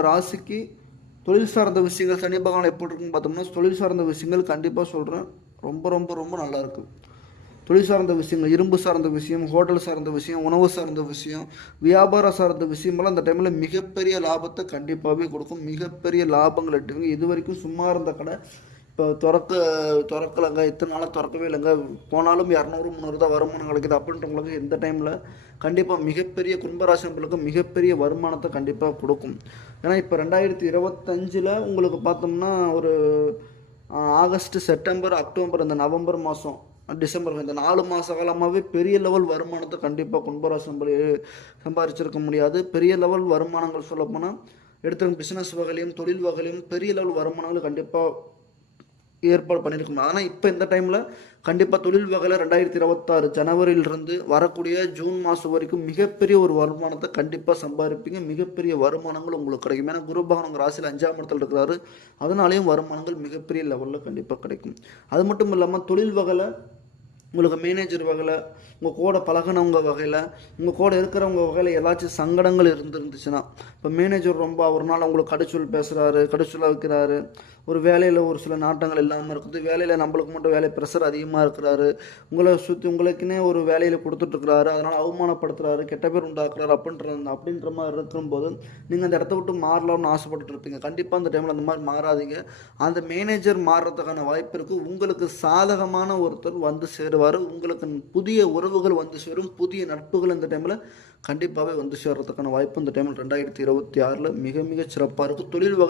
உங்கள் ராசிக்கு தொழில் சார்ந்த விஷயங்கள் சனி பகவான் எப்படி இருக்குன்னு பார்த்தோம்னா, தொழில் சார்ந்த விஷயங்கள் கண்டிப்பாக சொல்கிறேன் ரொம்ப ரொம்ப ரொம்ப நல்லாயிருக்கு. தொழில் சார்ந்த விஷயங்கள், இரும்பு சார்ந்த விஷயம், ஹோட்டல் சார்ந்த விஷயம், உணவு சார்ந்த விஷயம், வியாபாரம் சார்ந்த விஷயமெல்லாம் அந்த டைமில் மிகப்பெரிய லாபத்தை கண்டிப்பாகவே கொடுக்கும். மிகப்பெரிய லாபங்கள் எட்டுவீங்க. இது வரைக்கும் சும்மா இருந்த கடை இப்போ திறக்கலைங்க, இத்தனை நாளாக திறக்கவே இல்லைங்க, போனாலும் 200 300 தான் வருமானம் கிடைக்குது அப்படின்றவங்களுக்கு இந்த டைமில் கண்டிப்பாக மிகப்பெரிய கும்பராசி நபர்களுக்கு மிகப்பெரிய வருமானத்தை கண்டிப்பாக கொடுக்கும். ஏன்னா இப்போ 2025 உங்களுக்கு பார்த்தோம்னா ஒரு ஆகஸ்ட், செப்டம்பர், அக்டோபர், இந்த நவம்பர் மாதம், டிசம்பர், இந்த 4 மாத காலமாகவே பெரிய லெவல் வருமானத்தை கண்டிப்பாக கும்பராசி சம்பாதிச்சிருக்க முடியாது. பெரிய லெவல் வருமானங்கள் சொல்லப்போனால் எடுத்துருக்க பிஸ்னஸ் வகையிலையும் தொழில் வகையிலையும் பெரிய லெவல் வருமானங்கள் கண்டிப்பாக ஏற்பாடு பண்ணியிருக்கணும். ஆனால் இப்போ இந்த டைமில் கண்டிப்பாக தொழில் வகையில் 2026 ஜனவரியிலிருந்து வரக்கூடிய ஜூன் மாதம் வரைக்கும் மிகப்பெரிய ஒரு வருமானத்தை கண்டிப்பாக சம்பாதிப்பீங்க. மிகப்பெரிய வருமானங்கள் உங்களுக்கு கிடைக்கும். ஏன்னா குரு பகவான் உங்கள் ராசியில் 5ஆம் இடத்துல இருக்கிறாரு. அதனாலேயும் வருமானங்கள் மிகப்பெரிய லெவலில் கண்டிப்பாக கிடைக்கும். அது மட்டும் இல்லாமல் தொழில் வகையில் உங்களுக்கு மேனேஜர் வகையில், உங்கள் கூட பழகினவங்க வகையில், உங்கள் கூட இருக்கிறவங்க வகையில் ஏதாச்சும் சங்கடங்கள் இருந்துச்சுன்னா, இப்போ மேனேஜர் ரொம்ப அவர்னால உங்களுக்கு கடைச்சொல் பேசுகிறாரு, கடைச்சொல்லாக வைக்கிறாரு, ஒரு வேலையில் ஒரு சில நாட்டங்கள் இல்லாமல் இருக்குது, வேலையில் நம்மளுக்கு மட்டும் வேலை ப்ரெஷர் அதிகமாக இருக்கிறாரு, உங்களை சுற்றி உங்களுக்குன்னே ஒரு வேலையில் கொடுத்துட்ருக்குறாரு, அதனால் அவமானப்படுத்துகிறாரு, கெட்ட பேர் உண்டாக்குறாரு அப்படின்ற மாதிரி இருக்கும்போது நீங்கள் அந்த இடத்த விட்டு மாறலாம்னு ஆசைப்பட்டு இருப்பீங்க. கண்டிப்பாக அந்த டைமில் அந்த மாதிரி மாறாதீங்க. அந்த மேனேஜர் மாறுறதுக்கான வாய்ப்பு இருக்குது. உங்களுக்கு சாதகமான ஒருத்தர் வந்து சேருவார். உங்களுக்கு புதிய உறவுகள் வந்து சேரும். புதிய நட்புகள் இந்த டைமில் கண்டிப்பாகவே வந்து சேர்றதுக்கான வாய்ப்பு இந்த டைமில் 2026 மிக மிக சிறப்பாக இருக்குது. தொழில் வகை